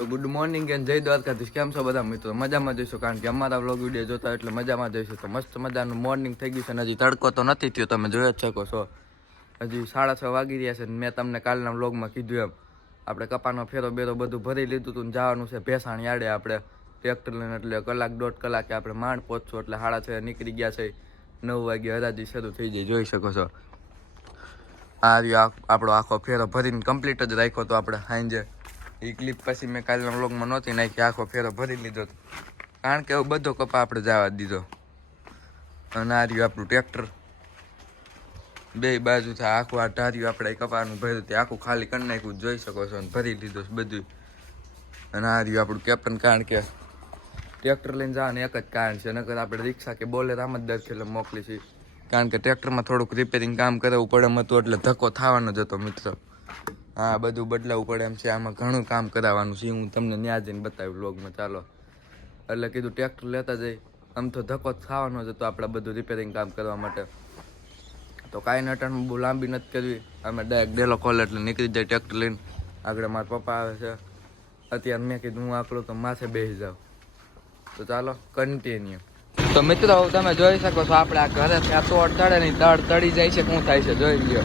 તો good morning and જય દ્વારકાધીશ. કેમ છો બધા મિત્રો? મજામાં જઈશું, કારણ કે અમારા વ્લોગ વિડીયો જોતા એટલે મજામાં જઈશું. તો મસ્ત મજાનું મોર્નિંગ થઈ ગયું છે અને હજી તડકો તો નથી થયો, તમે જોઈ જ શકો છો. હજી 6:30 વાગી રહ્યા છે. મેં તમને કાલના વ્લોગમાં કીધું એમ આપણે કપાનો ફેરો બેરો બધું ભરી લીધું હતું. જવાનું છે ભેસાણ યાર્ડે આપણે ટ્રેક્ટર લઈને, એટલે કલાક દોઢ કલાકે આપણે માંડ પહોંચશું. એટલે 6:30 નીકળી ગયા છે. 9 વાગે હરાજી શરૂ થઈ જાય, જોઈ શકો છો. આ રહ્યો આપણો આખો ફેરો ભરીને કમ્પ્લીટ જ રાખ્યો તો આપણે સાંજે. એ ક્લિપ પછી મેં કાલના વ્લોગમાં નહોતી નાખી, આખો ફેરો ભરી લીધો, કારણ કે બધો કપા આપણે જવા દીધો. અને આ રહ્યું આપણું ટ્રેક્ટર, બે બાજુથી આખું આ ઢાર્યું આપણે કપાનું ભર્યું તે આખું ખાલી કરી નાખ્યું, જોઈ શકો છો. અને ભરી લીધું બધું. અને આ રહ્યું આપણું કેપ્ટન, કારણ કે ટ્રેક્ટર લઈને જવાનું એક જ કારણ છે, નકર આપણે રિક્ષા કે બોલેર આમ જ દરખેલે મોકલી છીએ, કારણ કે ટ્રેક્ટરમાં થોડુંક રિપેરિંગ કામ કરવું પડે એમ હતું, એટલે ધક્કો થવાનો જ હતો મિત્રો. હા, બધું બદલાવવું પડે એમ છે, આમાં ઘણું કામ કરાવવાનું છે. હું તમને ન્યા જઈને બતાવ્યું વ્લોગમાં. ચાલો, એટલે કીધું ટ્રેક્ટર લેતા જઈ. આમ તો ધક્કો થવાનો જ હતો આપણે બધું રિપેરિંગ કામ કરવા માટે. તો કાંઈ નટણ બહુ લાંબી નથી કરવી, અમે ડાયરેક્ટ ડેલો ખોલે એટલે નીકળી જાય ટ્રેક્ટર લઈને. આગળ મારા પપ્પા આવે છે અત્યારે. મેં કીધું હું આકલો તો માથે બેસી જાઉં. તો ચાલો કન્ટિન્યુ. તો મિત્રો તમે જોઈ શકો છો, આપણે આ ઘરે ત્યાં તોડ ચડે નહીં, તળ તળી જાય છે. શું થાય છે જોઈ લ્યો.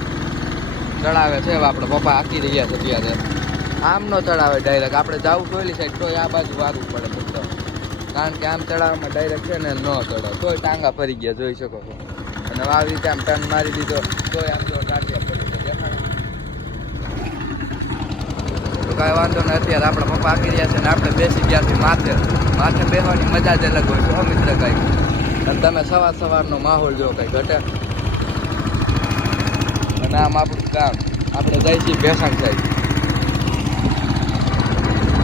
ચડાવે છે આપણે પપ્પા આકી રહ્યા છે ત્યારે. આમ નો ચડાવે ડાયરેક્ટ, આપણે જવું જોયેલી સાઈડ તોય આ બાજુ વારવું પડે મિત્રો, કારણ કે આમ ચડાવવામાં ડાયરેક્ટ છે ને ન ચડાવે તોય ટાંગા ફરી ગયા, જોઈ શકો છો. અને આવી રીતે આમ ટર્ન મારી દીધો તોય આમ જો ટાંટિયા ફરી ગયા. તો કાંઈ વાંધો નહીં. અત્યારે આપણા પપ્પા આકી રહ્યા છે ને આપણે બેસી ગયા છીએ માથે. માથે બેસવાની મજા જ અલગ હોય છે મિત્ર કાંઈ. અને તમે સવારનો માહોલ જો કંઈ ઘટે. અને આમ આપણું કામ આપણે જાય છીએ ભેસાણ સાઈડ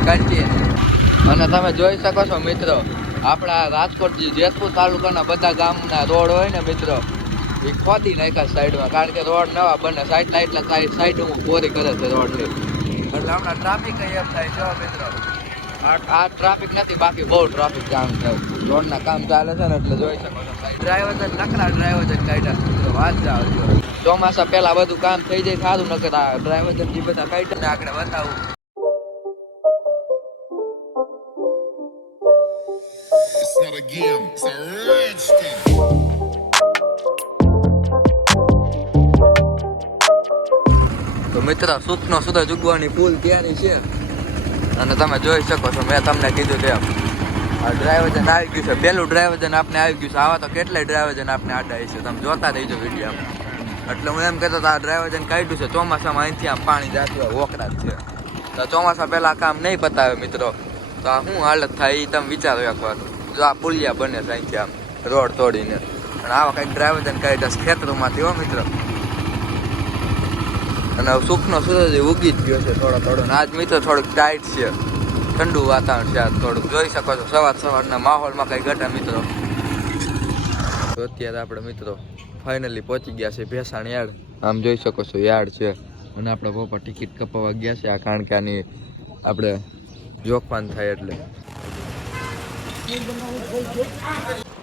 કન્ટિન્યુ. અને તમે જોઈ શકો છો મિત્રો, આપણા રાજકોટ જેતપુર તાલુકાના બધા ગામના રોડ હોય ને મિત્રો, એ ખોદી નાખ્યા સાઈડમાં, કારણ કે રોડ નવા બને. સાઈડ હું કોરી કરે છે રોડની, એટલે હમણાં ટ્રાફિક એમ થાય જો મિત્રો. આ ટ્રાફિક નથી, બાકી બહુ ટ્રાફિક જામ થાય. રોડના કામ ચાલે છે ને, એટલે જોઈ શકો છો. ડ્રાઈવર જ નકરા ડ્રાઈવર જ કાઢ્યા, વાત જાવ. ચોમાસા પહેલા બધું કામ થઈ જાય સારું, નકર આ ડ્રાઈવર જે બધા કાઢ્યા ને આગળ બતાવું. તો મિત્ર સૂકનો સૂરજ ઉગવાની ફૂલ તૈયારી છે. અને તમે જોઈ શકો છો, મેં તમને કીધું તેમ આ ડ્રાઈવર આવી ગયું છે. પહેલું ડ્રાઈવર આપણે આવી ગયું છે. આવા તો કેટલાય ડ્રાઈવર આપણે આડા છે, તમે જોતા રહીજો વિડીયોમાં. એટલે હું એમ કહેતો આ ડ્રાઈવર કાઢ્યું છે ચોમાસામાં, અહીંથી આમ પાણી જાતું હોય વોકરા જ છે. તો ચોમાસા પહેલાં કામ નહીં પતાવે મિત્રો, તો આ શું હાલત થાય એ તમે વિચારો એકવાર. જો આ પુલિયા બને છે અહીંથી આમ રોડ તોડીને, અને આવા કંઈક ડ્રાઈવર કાઢ્યા છે ખેતરોમાંથી હો મિત્રો. અને સુખનો સૂરજ ઉગી જ ગયો છે થોડો. આજ મિત્રો થોડુંક ટાઈટ છે, ઠંડુ વાતાવરણ છે આજ થોડુંક, જોઈ શકો છો. સવારના માહોલમાં કંઈ ઘટે મિત્રો. તો અત્યારે આપણે મિત્રો ફાઇનલી પહોંચી ગયા છે ભેસાણ યાર્ડ. આમ જોઈ શકો છો યાર્ડ છે. અને આપણા પપ્પા ટિકિટ કપાવવા ગયા છે, આ કારણ કે આની આપણે જોખવાન થાય એટલે.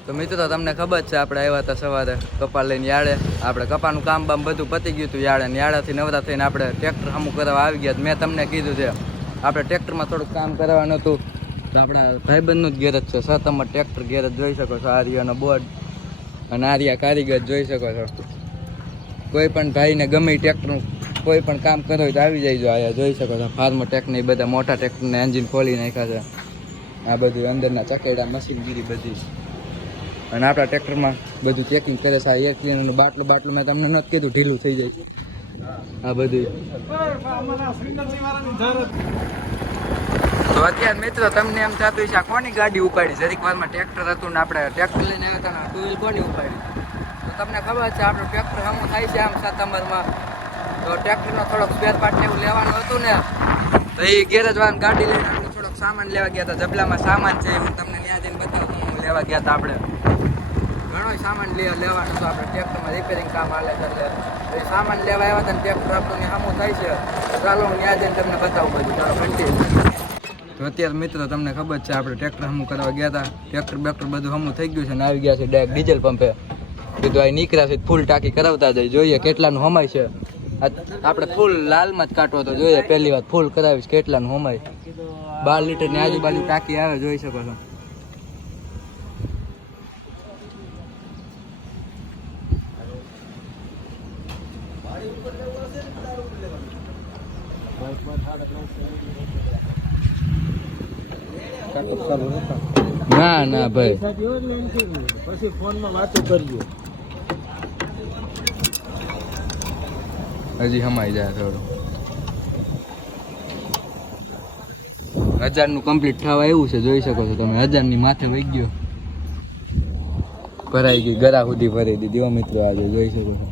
તો મિત્રો તમને ખબર છે, આપણે આવ્યા હતા સવારે કપા લઈને યાર્ડે. આપણે કપાનું કામ બામ બધું પતી ગયું હતું યાર્ડે. યાર્ડેથી નવરા થઈને આપણે ટ્રેક્ટર સામું કરવા આવી ગયા. મેં તમને કીધું છે આપણે ટ્રેક્ટરમાં થોડુંક કામ કરવાનું હતું. તો આપણા ભાઈબંધનું જ ગેરેજ છે, સતમ ટ્રેક્ટર ગેરેજ જોઈ શકો છો. આર્યાનો બોર્ડ અને આર્યા કારીગર જોઈ શકો છો. કોઈ પણ ભાઈને ગમે ટ્રેક્ટરનું કોઈ પણ કામ કરો હોય તો આવી જાય. જો આયા જોઈ શકો છો ફાર્મર ટેકને બધા મોટા ટ્રેક્ટરના એન્જિન ખોલી નાખ્યા છે. આ બધું અંદરના ચકેડા મશીનગીરી બધી. અને આપણા ટ્રેક્ટરમાં બધું ચેકિંગ કરે છે. આ એર ક્લીનરનું બાટલું મેં તમને નથી કીધું, ઢીલું થઈ જાય આ બધું. તો અત્યારે મિત્રો તમને એમ થતું છે આ કોની ગાડી ઉપાડી? જરીક વારમાં ટ્રેક્ટર હતું ને આપણે ટ્રેક્ટર લઈને આવ્યા હતા, ટુ વ્હીલ કોની ઉપાડી? તો તમને ખબર છે આપણું ટ્રેક્ટર હમું થાય છે આમ સપ્ટેમ્બરમાં. તો ટ્રેક્ટરનો થોડોક સ્પેર પાર્ટ એવું લેવાનું હતું ને, તો એ ગેરેજ વાળાની ગાડી લઈને આપણે થોડોક સામાન લેવા ગયા હતા. જબલામાં સામાન છે, હું તમને ત્યાં જઈને બતાવું. હું લેવા ગયા હતા આપણે ઘણો સામાન લેવાનું હતું. આપણે ટ્રેક્ટરમાં રિપેરિંગ કામ હાલે છે, એટલે સામાન લેવા આવ્યા હતા ને ટ્રેક્ટર આપણું સામું થાય છે. ચાલો હું ત્યાં જઈને તમને બતાવું બધું. ચાલો કન્ટિન્યુ. તો અત્યારે મિત્રો તમને ખબર છે આપણે ટ્રેક્ટર હમું કરવા ગયા હતા. ટ્રેક્ટર બેક્ટર બધું હમું થઈ ગયું છે ને આવી ગયા છે ડાયરેક્ટ ડીઝલ પંપે. કીધું આ નીકળ્યા છે ફૂલ ટાંકી કરાવતા જાય, જોઈએ કેટલાનું હમાય છે. આપણે ફૂલ લાલમાં જ કાઢવો તો જોઈએ. પહેલી વાત ફૂલ કરાવીશ કેટલાનું હોમાય 12 લીટરની આજુબાજુ ટાંકી આવે, જોઈ શકો છો. ના ના ભાઈ, પછી ફોનમાં વાતો કરીએ. હજી હમાઈ જાય થોડું. 1000 નું કમ્પ્લીટ થવા એવું છે, જોઈ શકો છો તમે. 1000 ની માથે વહી ગયો, ભરાઈ ગઈ, ગરા સુધી ભરાઈ દીધી હો મિત્રો. આજે જોઈ શકો છો.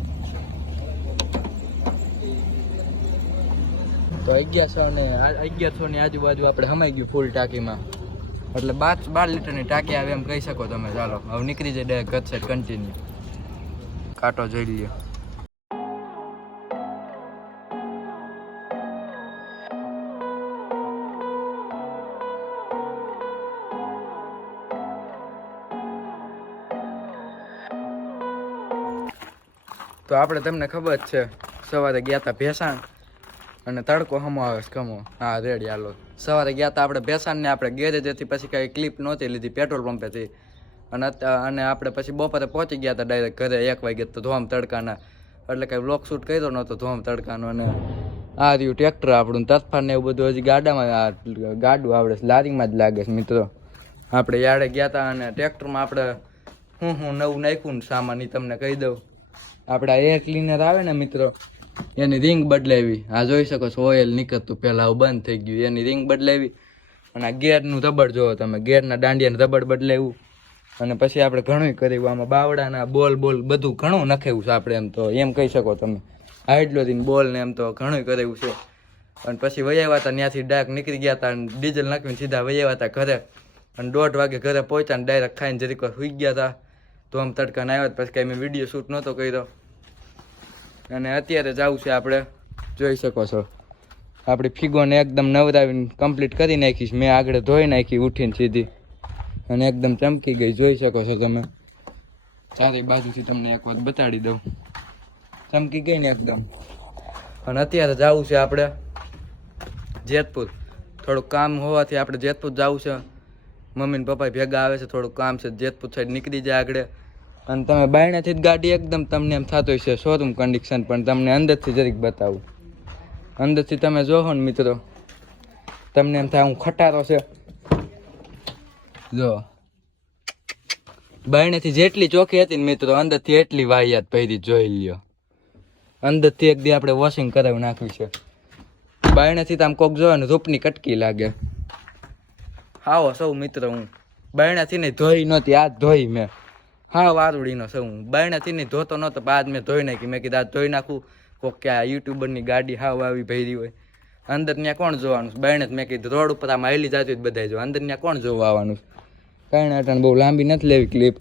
તો 1100 ની આજુબાજુ આપણે હમાઈ ગયું ફૂલ ટાંકીમાં. એટલે 12 લીટરની ટાંકી આવે એમ કહી શકો તમે. ચાલો હવે નીકળી જાય ડાયરેક્ટ ઘર સાઈડ કન્ટિન્યુ. કાંટો જોઈ લઈએ. તો આપણે તમને ખબર જ છે, સવારે ગયા હતા ભેસાણ અને તડકો હમો આવે છે ખમો. હા રેડી હાલો. સવારે ગયા હતા આપણે ભેસાણ ને આપણે ગેરેજેથી પછી કાંઈ ક્લિપ નહોતી લીધી પેટ્રોલ પંપેથી. અને આપણે પછી બપોરે પહોંચી ગયા હતા ડાયરેક્ટ ઘરે 1 વાગે તો ધોમ તડકાના. એટલે કાંઈ વ્લોગ શૂટ કર્યો નહોતો ધોમ તડકાનો. અને આ રહ્યું ટ્રેક્ટર આપણું તરફાન ને એવું બધું. હજી ગાડામાં ગાડું આવડે છે, લારીમાં જ લાગે છે મિત્રો. આપણે યાર્ડે ગયા હતા અને ટ્રેક્ટરમાં આપણે હું નવું નાખ્યું ને સામાન એ તમને કહી દઉં. આપણે એર ક્લીનર આવે ને મિત્રો, એની રિંગ બદલાવી. આ જોઈ શકો છો, ઓઇલ નીકળતું પહેલાં આવું બંધ થઈ ગયું. એની રિંગ બદલાવી. અને આ ગેરનું રબડ જોવો તમે, ગેરના દાંડિયાનું રબડ બદલાવ્યું. અને પછી આપણે ઘણું કર્યું. આમાં બાવડાના બોલ બધું ઘણું નખાવ્યું છે આપણે, એમ તો એમ કહી શકો તમે. હાઇડ્રોજન બોલ ને એમ તો ઘણું કર્યું છે. અને પછી વયાવ્યા હતા, ત્યાંથી ડાયરેક્ટ નીકળી ગયા હતા. અને ડીઝલ નાખીને સીધા વયાવ્યા હતા ઘરે. અને 1:30 વાગે ઘરે પહોંચ્યા ને ડાયરેક્ટ ખાઈને જરીક વાર સૂઈ ગયા હતા. તો આમ તડકાને આવ્યા પછી કાંઈ મેં વિડીયો શૂટ નહોતો કર્યો. અને અત્યારે જવું છે આપણે, જોઈ શકો છો. આપણી ફીગોને એકદમ નવરાવીને કમ્પ્લીટ કરી નાખીશ. મેં આગળ ધોઈ નાખી ઉઠીને સીધી, અને એકદમ ચમકી ગઈ, જોઈ શકો છો તમે. ચારે બાજુથી તમને એક વાત બતાડી દઉં, ચમકી ગઈ ને એકદમ. અને અત્યારે જવું છે આપણે જેતપુર. થોડુંક કામ હોવાથી આપણે જેતપુર જવું છે. મમ્મી ને પપ્પા ભેગા આવે છે, થોડુંક કામ છે. જેતપુર સાઈડ નીકળી જાય આગળ. અને તમે બાયણાથી જ ગાડી એકદમ તમને એમ થતું હશે શોરૂમ કન્ડિશન, પણ તમને અંદરથી જરીક બતાવું. અંદરથી તમે જોવો ને મિત્રો, તમને એમ થાય હું ખટારો છે. જો બાયણેથી જેટલી ચોખ્ખી હતી ને મિત્રો, અંદરથી એટલી વાહિયાત પૈરી, જોઈ લ્યો. અંદરથી એક દી આપણે વોશિંગ કરાવી નાખ્યું છે. બાયણેથી તો આમ કોક જોવે ને રૂપની કટકી લાગે. આવો સૌ મિત્રો, હું બાયણાથી નહીં ધોઈ નહોતી, આજ ધોઈ મેં. હા વારુડીનો સૌ હું બાયણાથી નહીં ધોતો નહોતો, પણ આજ મેં ધોઈ નાખી. મેં કીધું આજ ધોઈ નાખું. કોક કે આ યુટ્યુબરની ગાડી હાવ આવી ભરી હોય. અંદર ત્યાં કોણ જોવાનું? બાયણે મેં કીધું રોડ ઉપર આમ હાલી જતી હોય બધા જો, અંદર ત્યાં કોણ જોવા આવવાનું? કાંઈ ના, અટાણે બહુ લાંબી નથી લેવી ક્લિપ.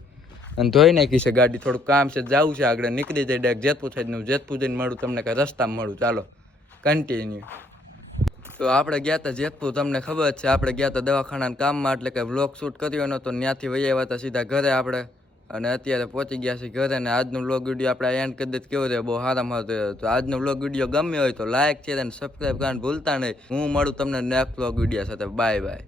અને ધોઈ નાખી છે ગાડી. થોડુંક કામ છે, જવું છે આગળ. નીકળી જાય ડાયરેક્ટ જેતપુર થઈને. જેતપુર જઈને મળું તમને, કાંઈ રસ્તામાં મળું. ચાલો કન્ટિન્યુ. તો આપણે ગયા હતા જેતપુર, તમને ખબર જ છે. આપણે ગયા હતા દવાખાનાના કામમાં, એટલે કે વ્લોગ શૂટ કર્યો નહોતો. ત્યાંથી વૈયા હતા સીધા ઘરે આપણે. અને અત્યારે પહોંચી ગયા છે ઘરે. અને આજનો વ્લોગ વિડીયો આપણે એન્ડ કરી દઈએ કેવો રહે, બહુ સારામાં સારો. તો આજનો વ્લોગ વિડીયો ગમ્યો હોય તો લાઈક, શેર અને સબસ્ક્રાઈબ કરવાનું ભૂલતા નહીં. હું મળું તમને નેક્સ્ટ વ્લોગ વિડીયો સાથે. Bye bye.